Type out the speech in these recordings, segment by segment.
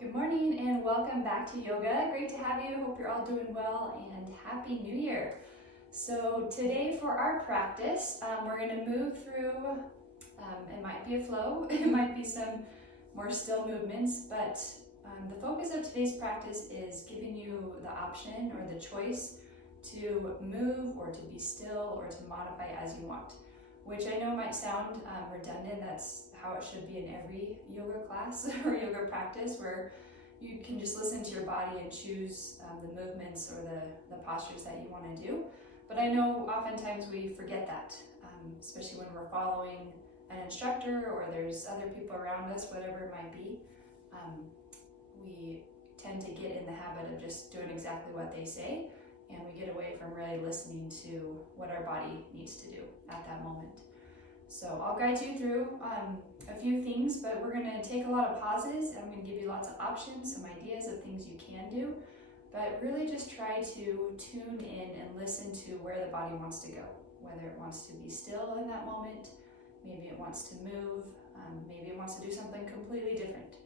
Good morning and welcome back to yoga. Great to have you. Hope you're all doing well and Happy New Year. So today for our practice, we're going to move through, it might be a flow, it might be some more still movements, but the focus of today's practice is giving you the option or the choice to move or to be still or to modify as you want, which I know might sound redundant. That's how it should be in every yoga class or yoga practice, where you can just listen to your body and choose the movements or the postures that you want to do. But I know oftentimes we forget that, especially when we're following an instructor or there's other people around us, whatever it might be. We tend to get in the habit of just doing exactly what they say, and we get away from really listening to what our body needs to do at that moment. So I'll guide you through a few things, but we're going to take a lot of pauses, and I'm going to give you lots of options, some ideas of things you can do, but really just try to tune in and listen to where the body wants to go, whether it wants to be still in that moment, maybe it wants to move, maybe it wants to do something completely different.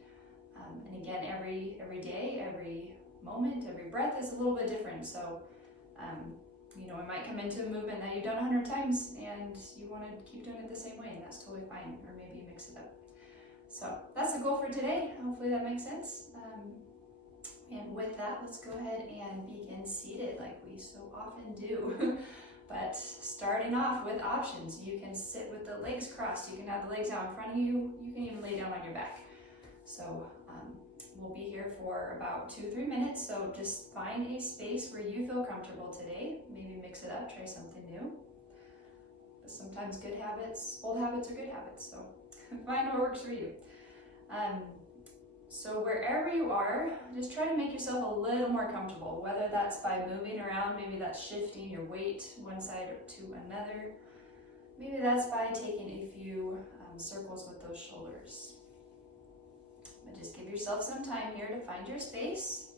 And again, every day, every moment, every breath is a little bit different. So it might come into a movement that you've done 100 times and you want to keep doing it the same way, and that's totally fine, or maybe you mix it up. So that's the goal for today. Hopefully that makes sense. And with that, let's go ahead and begin seated like we so often do. But starting off with options, you can sit with the legs crossed, you can have the legs out in front of you, you can even lay down on your back. So we'll be here for about 2-3 minutes, so just find a space where you feel comfortable today. Maybe mix it up, try something new. But sometimes old habits are good habits, so find what works for you. So wherever you are, just try to make yourself a little more comfortable, whether that's by moving around, maybe that's shifting your weight one side to another. Maybe that's by taking a few circles with those shoulders. But just give yourself some time here to find your space.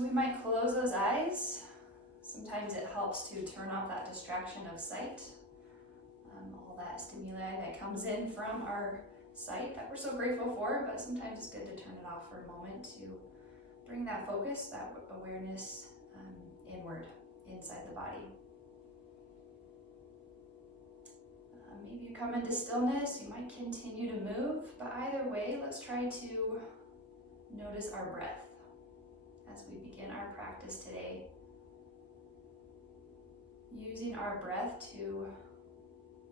We might close those eyes. Sometimes it helps to turn off that distraction of sight, all that stimuli that comes in from our sight that we're so grateful for, but sometimes it's good to turn it off for a moment to bring that focus, that awareness inward, inside the body. Maybe you come into stillness, you might continue to move, but either way, let's try to notice our breath as we begin our practice today. Using our breath to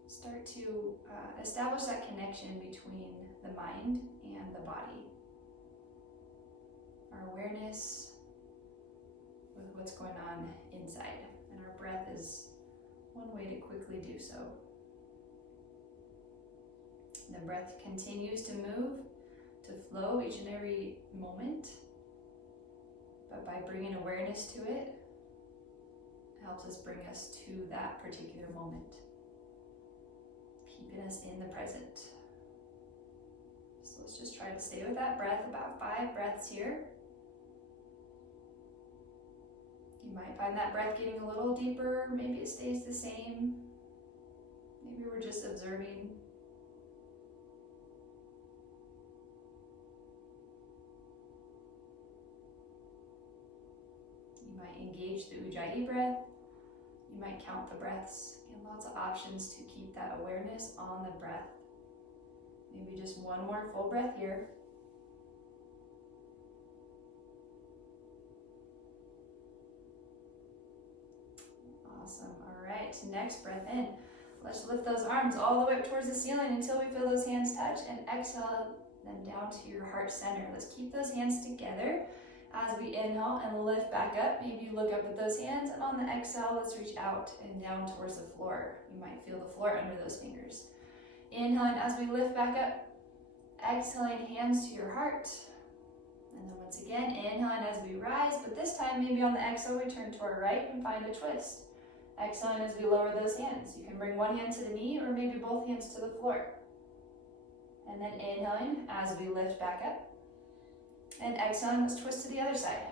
start to establish that connection between the mind and the body. Our awareness with what's going on inside, and our breath is one way to quickly do so. The breath continues to move, to flow each and every moment, but by bringing awareness to it, it helps us bring us to that particular moment, keeping us in the present. So let's just try to stay with that breath, about 5 breaths here. You might find that breath getting a little deeper, maybe it stays the same. Maybe we're just observing. Engage the Ujjayi breath. You might count the breaths, and lots of options to keep that awareness on the breath. Maybe just one more full breath here. Awesome. All right, next breath in. Let's lift those arms all the way up towards the ceiling until we feel those hands touch, and exhale them down to your heart center. Let's keep those hands together. As we inhale and lift back up, maybe you look up at those hands, and on the exhale, let's reach out and down towards the floor. You might feel the floor under those fingers. Inhaling as we lift back up, exhaling hands to your heart. And then once again, inhaling as we rise, but this time maybe on the exhale, we turn to our right and find a twist. Exhaling as we lower those hands. You can bring one hand to the knee or maybe both hands to the floor. And then inhaling as we lift back up. And exhaling, let's twist to the other side.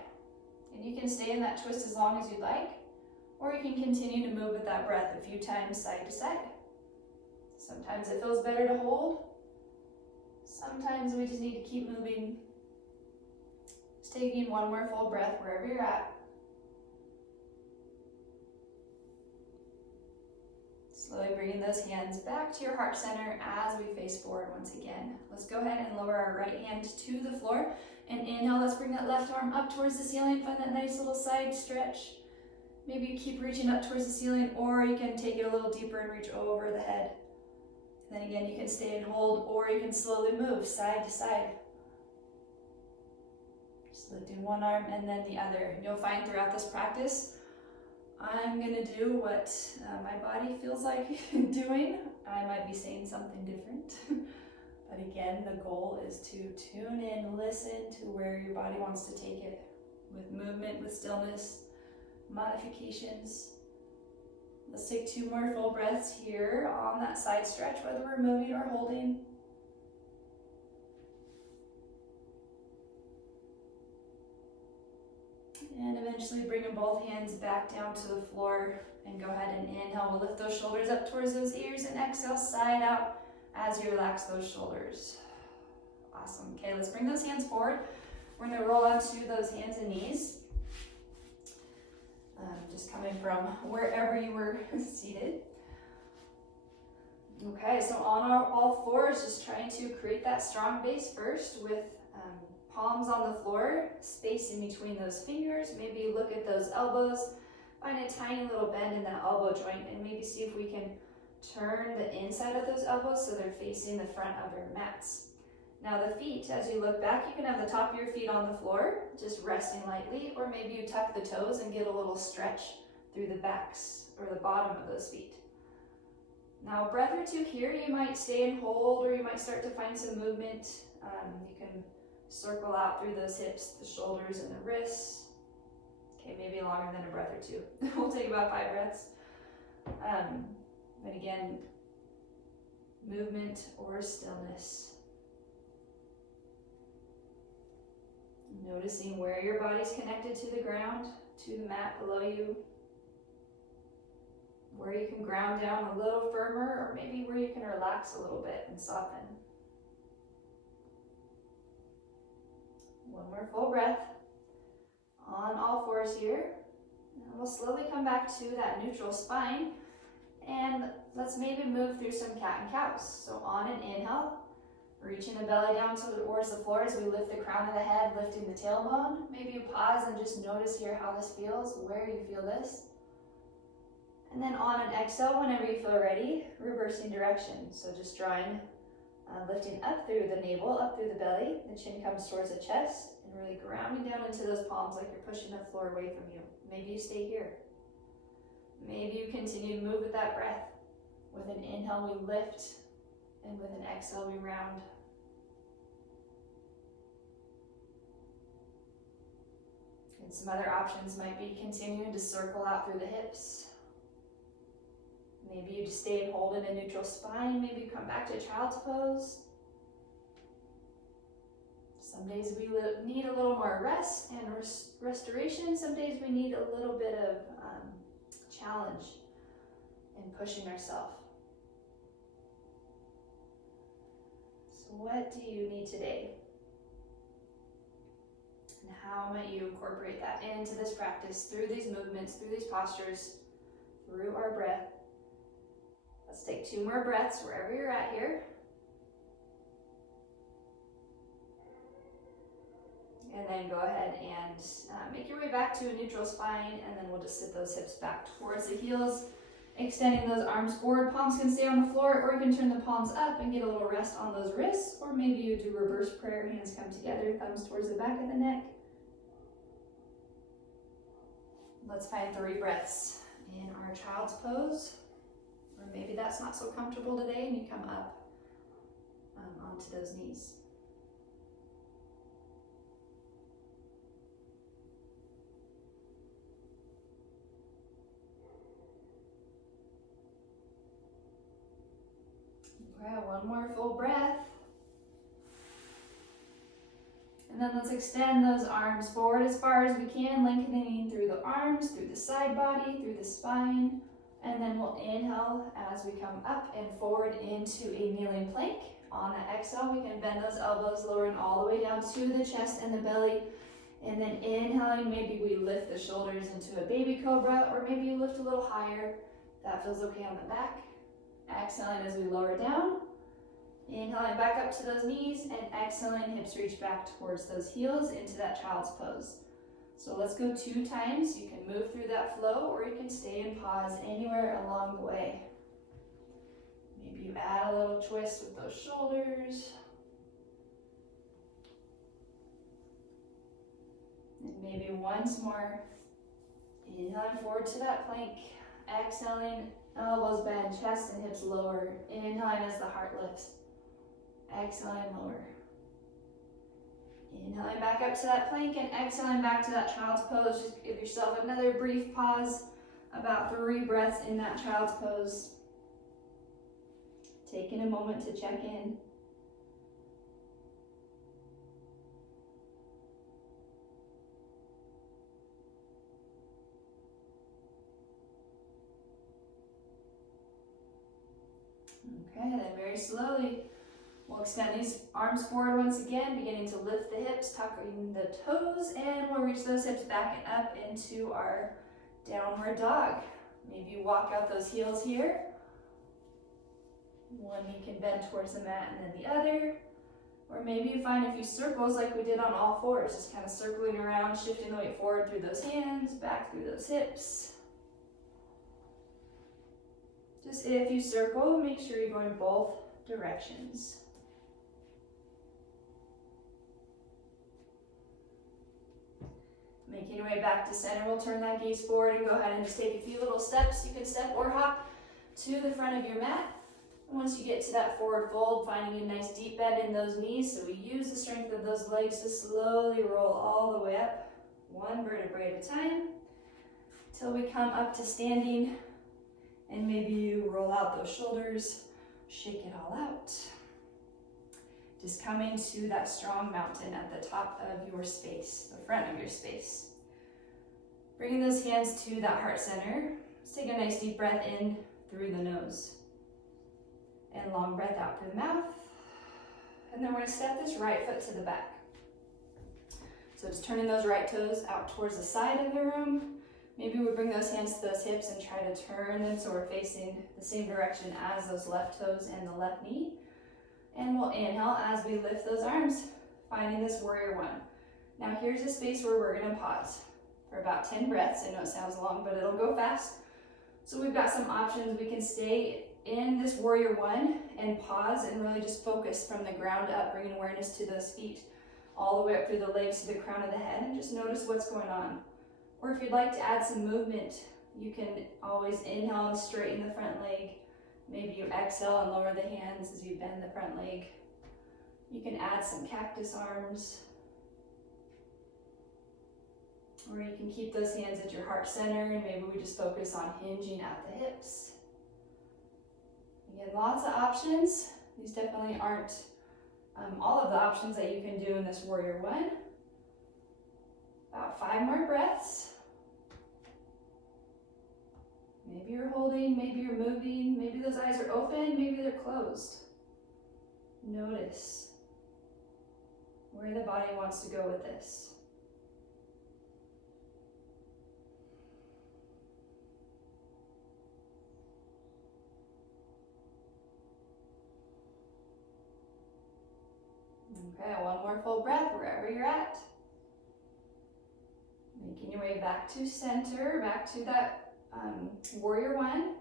And you can stay in that twist as long as you'd like, or you can continue to move with that breath a few times side to side. Sometimes it feels better to hold. Sometimes we just need to keep moving. Just taking one more full breath wherever you're at. Slowly bringing those hands back to your heart center as we face forward once again. Let's go ahead and lower our right hand to the floor. And inhale, let's bring that left arm up towards the ceiling. Find that nice little side stretch. Maybe you keep reaching up towards the ceiling, or you can take it a little deeper and reach over the head. And then again, you can stay and hold, or you can slowly move side to side. Just lifting one arm and then the other. And you'll find throughout this practice, I'm gonna do what my body feels like doing. I might be saying something different. But again, the goal is to tune in, listen to where your body wants to take it. With movement, with stillness, modifications. Let's take 2 more full breaths here on that side stretch, whether we're moving or holding. And eventually bringing both hands back down to the floor, and go ahead and inhale. We'll lift those shoulders up towards those ears, and exhale, side out as you relax those shoulders. Awesome. Okay, let's bring those hands forward. We're gonna roll onto those hands and knees. Just coming from wherever you were seated. Okay, so on all fours, just trying to create that strong base first with palms on the floor, space in between those fingers. Maybe you look at those elbows, find a tiny little bend in that elbow joint, and maybe see if we can turn the inside of those elbows so they're facing the front of your mats. Now the feet, as you look back, you can have the top of your feet on the floor, just resting lightly, or maybe you tuck the toes and get a little stretch through the backs or the bottom of those feet. Now a breath or two here, you might stay and hold, or you might start to find some movement. You can circle out through those hips, the shoulders, and the wrists. Okay, maybe longer than a breath or two. We'll take about 5 breaths. But again, movement or stillness. Noticing where your body's connected to the ground, to the mat below you. Where you can ground down a little firmer, or maybe where you can relax a little bit and soften. One more full breath on all fours here. And we'll slowly come back to that neutral spine. And let's maybe move through some cat and cows. So on an inhale, reaching the belly down towards the floor as we lift the crown of the head, lifting the tailbone. Maybe you pause and just notice here how this feels, where you feel this. And then on an exhale, whenever you feel ready, reversing direction. So just drawing, lifting up through the navel, up through the belly. The chin comes towards the chest, and really grounding down into those palms like you're pushing the floor away from you. Maybe you stay here. Maybe you continue to move with that breath. With an inhale, we lift, and with an exhale, we round. And some other options might be continuing to circle out through the hips. Maybe you just stay and hold in a neutral spine. Maybe you come back to child's pose. Some days we need a little more rest and restoration. Some days we need a little bit of challenge in pushing ourselves. So what do you need today? And how might you incorporate that into this practice, through these movements, through these postures, through our breath? Let's take 2 more breaths wherever you're at here. And then go ahead and make your way back to a neutral spine, and then we'll just sit those hips back towards the heels, extending those arms forward. Palms can stay on the floor, or you can turn the palms up and get a little rest on those wrists, or maybe you do reverse prayer, hands come together, thumbs towards the back of the neck. Let's find 3 breaths in our child's pose, or maybe that's not so comfortable today and you come up onto those knees. Okay, one more full breath. And then let's extend those arms forward as far as we can, lengthening through the arms, through the side body, through the spine. And then we'll inhale as we come up and forward into a kneeling plank. On the exhale, we can bend those elbows, lowering all the way down to the chest and the belly. And then inhaling, maybe we lift the shoulders into a baby cobra, or maybe you lift a little higher. That feels okay on the back. Exhaling as we lower down. Inhaling back up to those knees, and exhaling, hips reach back towards those heels into that child's pose. So let's go 2 times. You can move through that flow, or you can stay and pause anywhere along the way. Maybe you add a little twist with those shoulders. And maybe once more. Inhaling forward to that plank. Exhaling, elbows bend, chest and hips lower. Inhaling as the heart lifts. Exhaling, lower. Inhaling back up to that plank and exhaling back to that child's pose. Just give yourself another brief pause, about 3 breaths in that child's pose. Taking a moment to check in. Okay, then very slowly, we'll extend these arms forward once again, beginning to lift the hips, tucking the toes, and we'll reach those hips back and up into our downward dog. Maybe you walk out those heels here. One knee can bend towards the mat and then the other. Or maybe you find a few circles like we did on all fours, just kind of circling around, shifting the weight forward through those hands, back through those hips. Just if you circle, make sure you're going both directions. Making your way back to center, we'll turn that gaze forward and go ahead and just take a few little steps. You can step or hop to the front of your mat. And once you get to that forward fold, finding a nice deep bend in those knees, so we use the strength of those legs to slowly roll all the way up, 1 vertebrae at a time, till we come up to standing. And maybe you roll out those shoulders, shake it all out. Just coming to that strong mountain at the top of your space, the front of your space. Bringing those hands to that heart center. Let's take a nice deep breath in through the nose. And long breath out through the mouth. And then we're gonna step this right foot to the back. So just turning those right toes out towards the side of the room. Maybe we bring those hands to those hips and try to turn them so we're facing the same direction as those left toes and the left knee. And we'll inhale as we lift those arms, finding this warrior 1. Now here's a space where we're gonna pause for about 10 breaths. I know it sounds long, but it'll go fast. So we've got some options. We can stay in this warrior 1 and pause and really just focus from the ground up, bringing awareness to those feet all the way up through the legs to the crown of the head, and just notice what's going on. Or if you'd like to add some movement, you can always inhale and straighten the front leg. Maybe you exhale and lower the hands as you bend the front leg. You can add some cactus arms. Or you can keep those hands at your heart center and maybe we just focus on hinging at the hips. Again, lots of options. These definitely aren't all of the options that you can do in this warrior 1. About 5 more breaths. Maybe you're holding, maybe you're moving, maybe those eyes are open, maybe they're closed. Notice where the body wants to go with this. Okay, 1 more full breath wherever you're at. Making your way back to center, back to that warrior 1.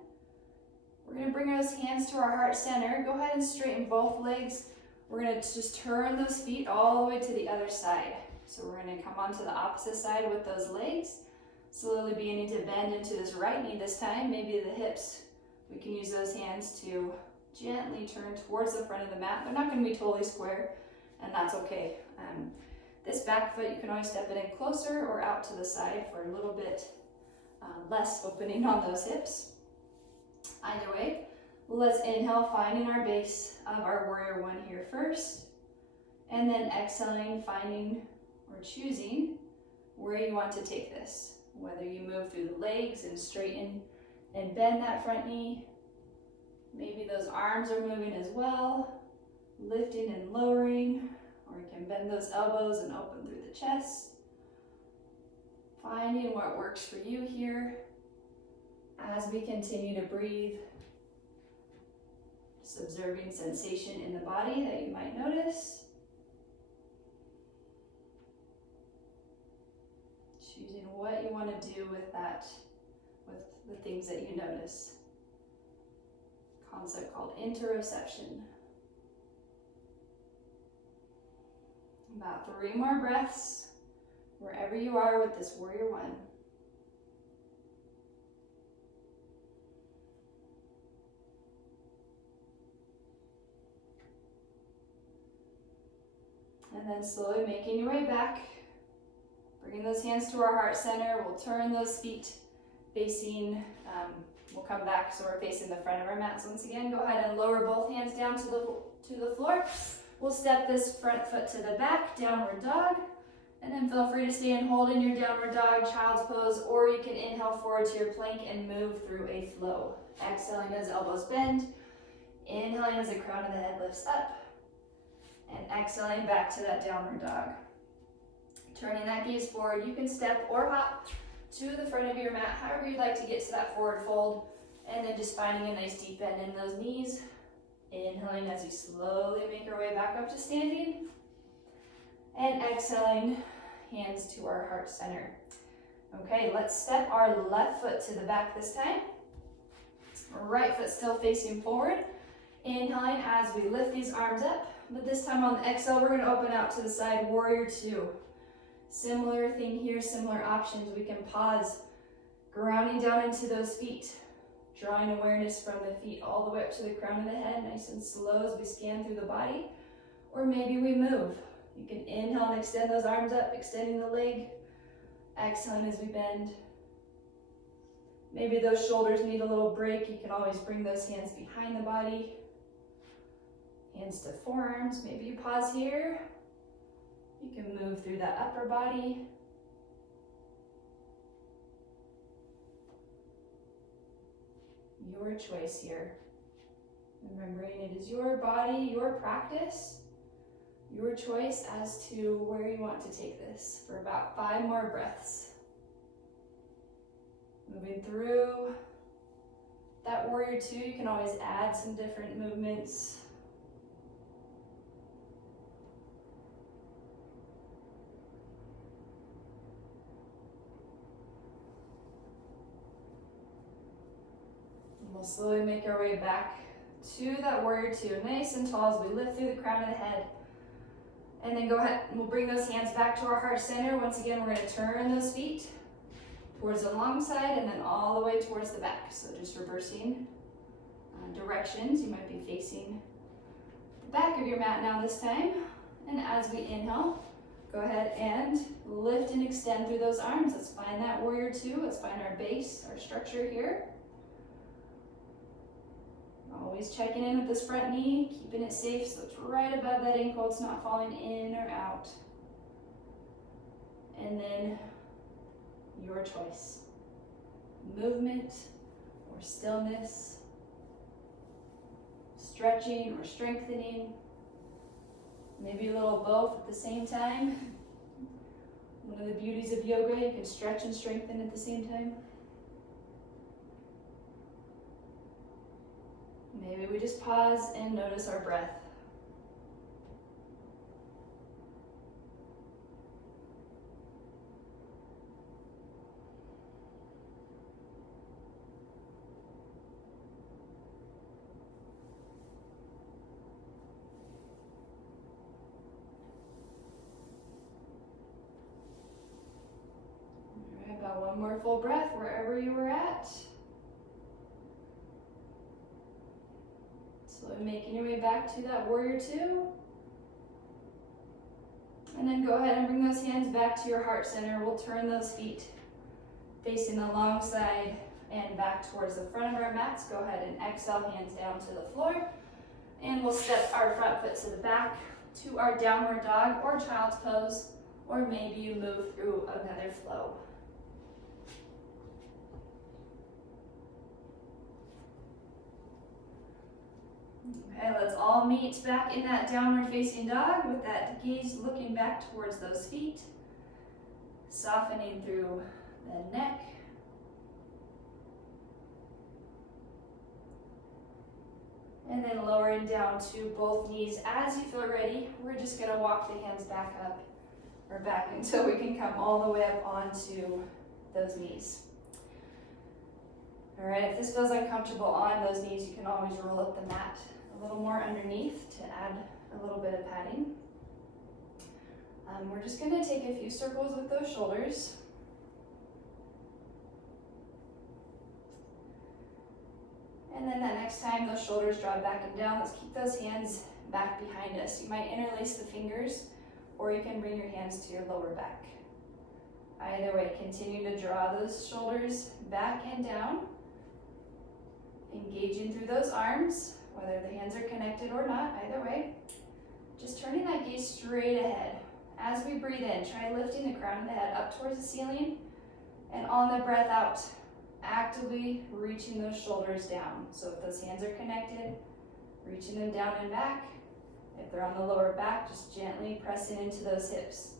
We're going to bring those hands to our heart center. Go ahead and straighten both legs. We're going to just turn those feet all the way to the other side. So we're going to come onto the opposite side with those legs. Slowly beginning to bend into this right knee this time. Maybe the hips. We can use those hands to gently turn towards the front of the mat. They're not going to be totally square, and that's okay. This back foot, you can always step it in closer or out to the side for a little bit less opening on those hips. Either way, let's inhale, finding our base of our warrior 1 here first. And then exhaling, finding or choosing where you want to take this. Whether you move through the legs and straighten and bend that front knee. Maybe those arms are moving as well. lifting and lowering, or you can bend those elbows and open through the chest. Finding what works for you here as we continue to breathe. Just observing sensation in the body that you might notice. Choosing what you want to do with that, with the things that you notice. Concept called interoception. About 3 more breaths, wherever you are with this Warrior One. And then slowly making your way back, bringing those hands to our heart center. We'll turn those feet facing, we'll come back so we're facing the front of our mats once again. Go ahead and lower both hands down to the floor. We'll step this front foot to the back, downward dog, and then feel free to stay and hold in your downward dog, child's pose, or you can inhale forward to your plank and move through a flow. Exhaling as elbows bend, inhaling as the crown of the head lifts up, and exhaling back to that downward dog. Turning that gaze forward, you can step or hop to the front of your mat, however you'd like to get to that forward fold, and then just finding a nice deep bend in those knees. Inhaling as you slowly make your way back up to standing, and exhaling, hands to our heart center. Okay, let's step our left foot to the back this time. Right foot still facing forward. Inhaling as we lift these arms up, but this time on the exhale, we're going to open out to the side, Warrior Two. Similar thing here, similar options. We can pause, grounding down into those feet. Drawing awareness from the feet all the way up to the crown of the head, nice and slow as we scan through the body. Or maybe we move. You can inhale and extend those arms up, extending the leg. Exhaling as we bend. Maybe those shoulders need a little break. You can always bring those hands behind the body. Hands to forearms. Maybe you pause here. You can move through that upper body. Your choice here. Remembering it is your body, your practice, your choice as to where you want to take this for about 5 more breaths. Moving through that Warrior Two, you can always add some different movements. We'll slowly make our way back to that Warrior Two, nice and tall as we lift through the crown of the head. And then go ahead and we'll bring those hands back to our heart center. Once again, we're going to turn those feet towards the long side and then all the way towards the back. So just reversing directions. You might be facing the back of your mat now this time. And as we inhale, go ahead and lift and extend through those arms. Let's find that Warrior Two. Let's find our base, our structure here. Always checking in with this front knee, keeping it safe so it's right above that ankle, it's not falling in or out. And then your choice. Movement or stillness, stretching or strengthening, maybe a little both at the same time. One of the beauties of yoga, you can stretch and strengthen at the same time. Maybe we just pause and notice our breath. All right, about 1 more full breath wherever you were at. Slowly making your way back to that Warrior Two. And then go ahead and bring those hands back to your heart center. We'll turn those feet facing the long side and back towards the front of our mats. Go ahead and exhale, hands down to the floor. And we'll step our front foot to the back to our downward dog or child's pose, or maybe you move through another flow. Okay, let's all meet back in that downward facing dog with that gaze looking back towards those feet. Softening through the neck. And then lowering down to both knees. As you feel ready, we're just gonna walk the hands back up or back until we can come all the way up onto those knees. All right, if this feels uncomfortable on those knees, you can always roll up the mat a little more underneath to add a little bit of padding. We're just gonna take a few circles with those shoulders. And then that next time those shoulders drop back and down, let's keep those hands back behind us. You might interlace the fingers, or you can bring your hands to your lower back. Either way, continue to draw those shoulders back and down. Engaging through those arms, whether the hands are connected or not, either way. Just turning that gaze straight ahead. As we breathe in, try lifting the crown of the head up towards the ceiling, and on the breath out, actively reaching those shoulders down. So if those hands are connected, reaching them down and back. If they're on the lower back, just gently pressing into those hips.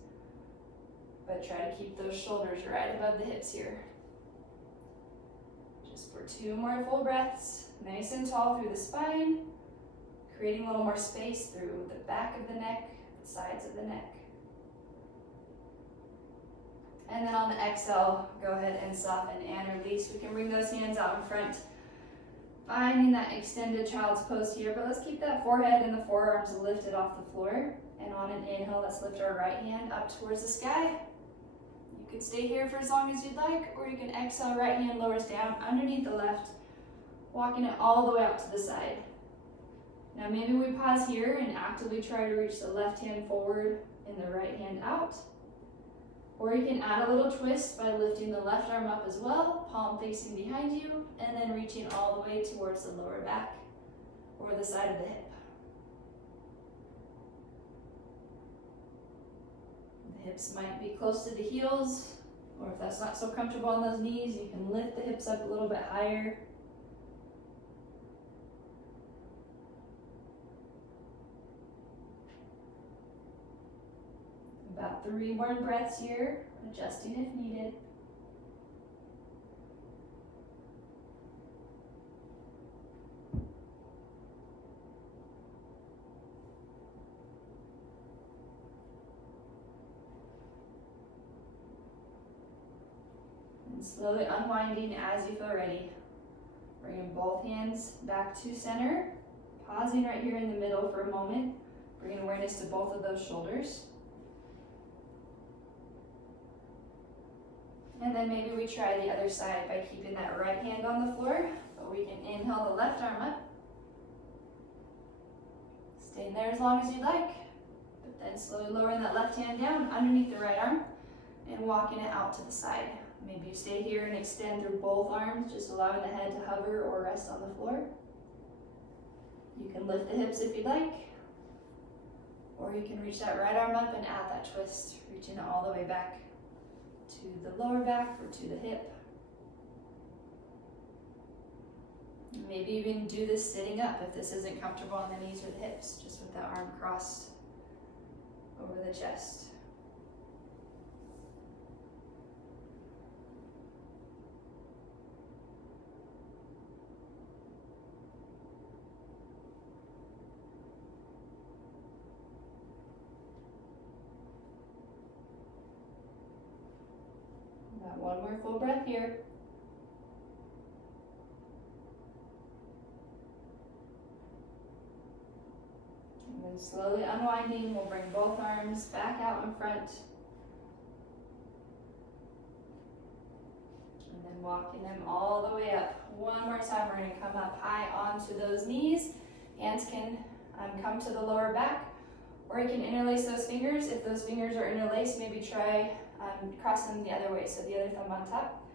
But try to keep those shoulders right above the hips here. Just for 2 more full breaths, nice and tall through the spine, creating a little more space through the back of the neck, the sides of the neck. And then on the exhale, go ahead and soften and release. We can bring those hands out in front, finding that extended child's pose here, but let's keep that forehead and the forearms lifted off the floor. And on an inhale, let's lift our right hand up towards the sky. You could stay here for as long as you'd like, or you can exhale, right hand lowers down underneath the left, walking it all the way out to the side. Now maybe we pause here and actively try to reach the left hand forward and the right hand out. Or you can add a little twist by lifting the left arm up as well, palm facing behind you, and then reaching all the way towards the lower back or the side of the hip. The hips might be close to the heels, or if that's not so comfortable on those knees, you can lift the hips up a little bit higher. About 3 more breaths here, adjusting if needed. And slowly unwinding as you feel ready. Bringing both hands back to center, pausing right here in the middle for a moment, bringing awareness to both of those shoulders. And then maybe we try the other side by keeping that right hand on the floor, but we can inhale the left arm up. Staying there as long as you'd like, but then slowly lowering that left hand down underneath the right arm and walking it out to the side. Maybe you stay here and extend through both arms, just allowing the head to hover or rest on the floor. You can lift the hips if you'd like, or you can reach that right arm up and add that twist, reaching it all the way back to the lower back or to the hip. Maybe even do this sitting up if this isn't comfortable on the knees or the hips, just with the arm crossed over the chest. Got 1 more full breath here. And then slowly unwinding, we'll bring both arms back out in front. And then walking them all the way up. 1 more time, we're going to come up high onto those knees. Hands can come to the lower back, or you can interlace those fingers. If those fingers are interlaced, maybe try cross them the other way, so the other thumb on top.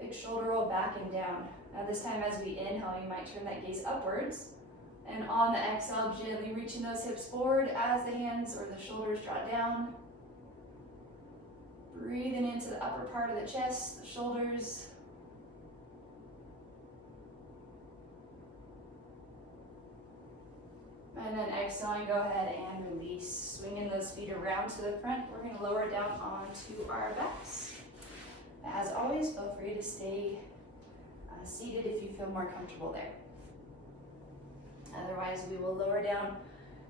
Big shoulder roll back and down. Now this time as we inhale, you might turn that gaze upwards. And on the exhale, gently reaching those hips forward as the hands or the shoulders draw down. Breathing into the upper part of the chest, the shoulders. And then exhaling, go ahead and release. Swinging those feet around to the front. We're going to lower down onto our backs. As always, feel free to stay seated if you feel more comfortable there. Otherwise, we will lower down.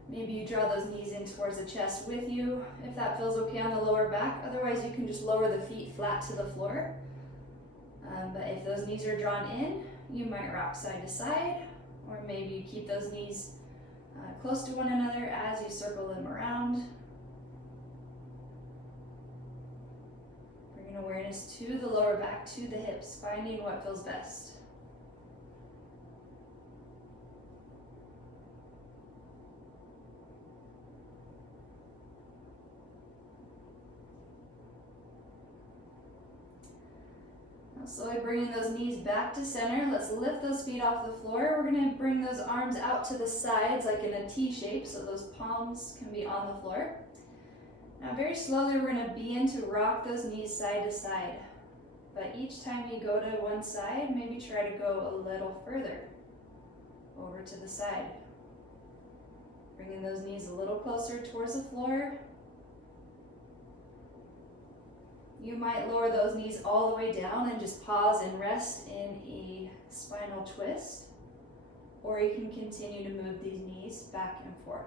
Maybe you draw those knees in towards the chest with you, if that feels okay on the lower back. Otherwise, you can just lower the feet flat to the floor. But if those knees are drawn in, you might rock side to side, or maybe you keep those knees close to one another as you circle them around. Bringing awareness to the lower back, to the hips, finding what feels best. Slowly bringing those knees back to center. Let's lift those feet off the floor. We're going to bring those arms out to the sides like in a T shape, so those palms can be on the floor. Now very slowly we're going to begin to rock those knees side to side. But each time you go to one side, maybe try to go a little further over to the side. Bringing those knees a little closer towards the floor. You might lower those knees all the way down and just pause and rest in a spinal twist, or you can continue to move these knees back and forth.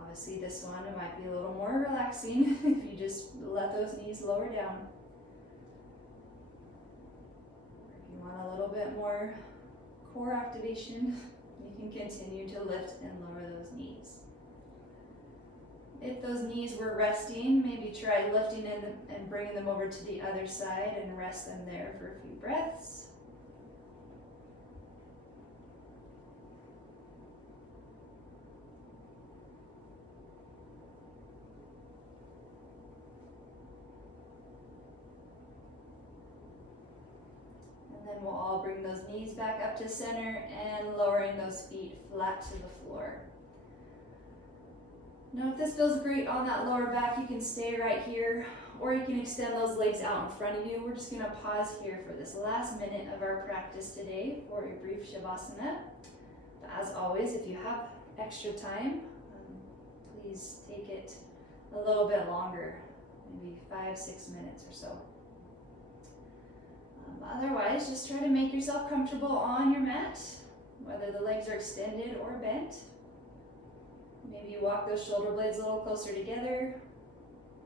Obviously this one, it might be a little more relaxing if you just let those knees lower down. If you want a little bit more core activation, you can continue to lift and lower those knees. If those knees were resting, maybe try lifting them and bringing them over to the other side and rest them there for a few breaths. And then we'll all bring those knees back up to center and lowering those feet flat to the floor. Now if this feels great on that lower back, you can stay right here, or you can extend those legs out in front of you. We're just going to pause here for this last minute of our practice today for a brief Shavasana. But as always, if you have extra time, please take it a little bit longer, maybe 5-6 minutes or so. Otherwise, just try to make yourself comfortable on your mat, whether the legs are extended or bent. Maybe you walk those shoulder blades a little closer together.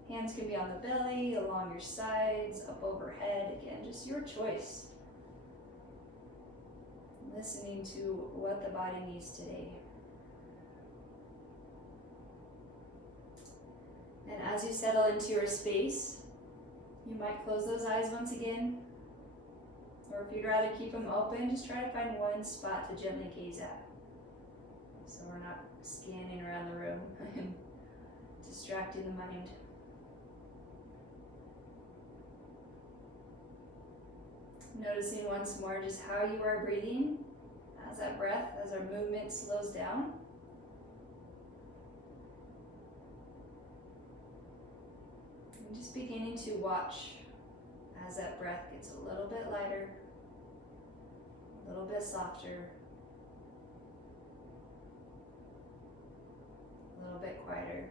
Hands can be on the belly, along your sides, up overhead. Again, just your choice. Listening to what the body needs today. And as you settle into your space, you might close those eyes once again. Or if you'd rather keep them open, just try to find one spot to gently gaze at. So we're not scanning around the room and distracting the mind. Noticing once more just how you are breathing as that breath, as our movement slows down. And just beginning to watch as that breath gets a little bit lighter, a little bit softer, a little bit quieter.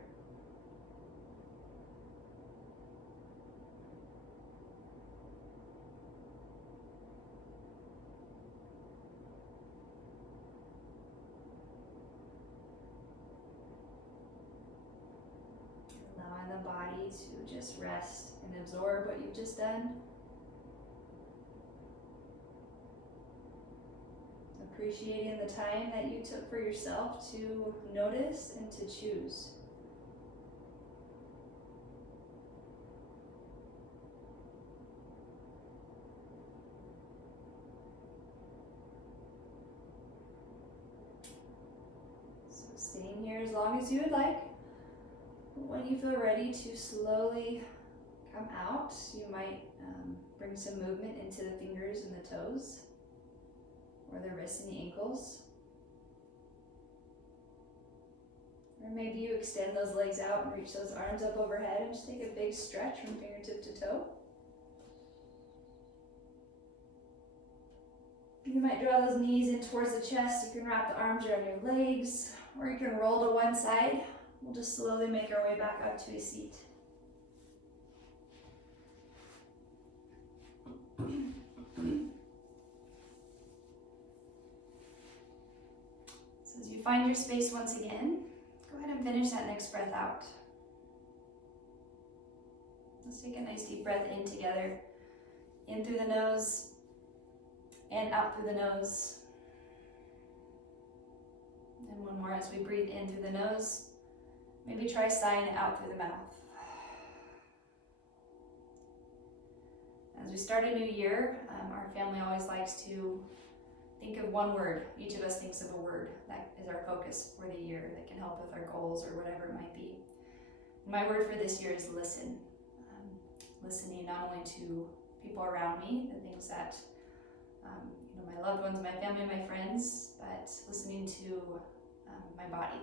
Allowing the body to just rest and absorb what you've just done. Appreciating the time that you took for yourself to notice and to choose. So staying here as long as you would like. When you feel ready to slowly come out, you might bring some movement into the fingers and the toes, or the wrists and the ankles. Or maybe you extend those legs out and reach those arms up overhead and just take a big stretch from fingertip to toe. You might draw those knees in towards the chest. You can wrap the arms around your legs, or you can roll to one side. We'll just slowly make our way back up to a seat. So as you find your space once again, go ahead and finish that next breath out. Let's take a nice deep breath in together. In through the nose and out through the nose. And one more as we breathe in through the nose. Maybe try sighing it out through the mouth. As we start a new year, our family always likes to think of one word. Each of us thinks of a word that is our focus for the year that can help with our goals or whatever it might be. My word for this year is listen. Listening not only to people around me, the things that my loved ones, my family, my friends, but listening to my body,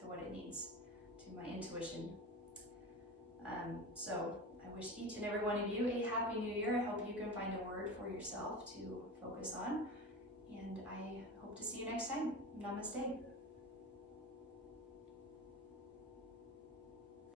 to what it needs, to my intuition. So I wish each and every one of you a happy new year. I hope you can find a word for yourself to focus on, and I hope to see you next time. Namaste.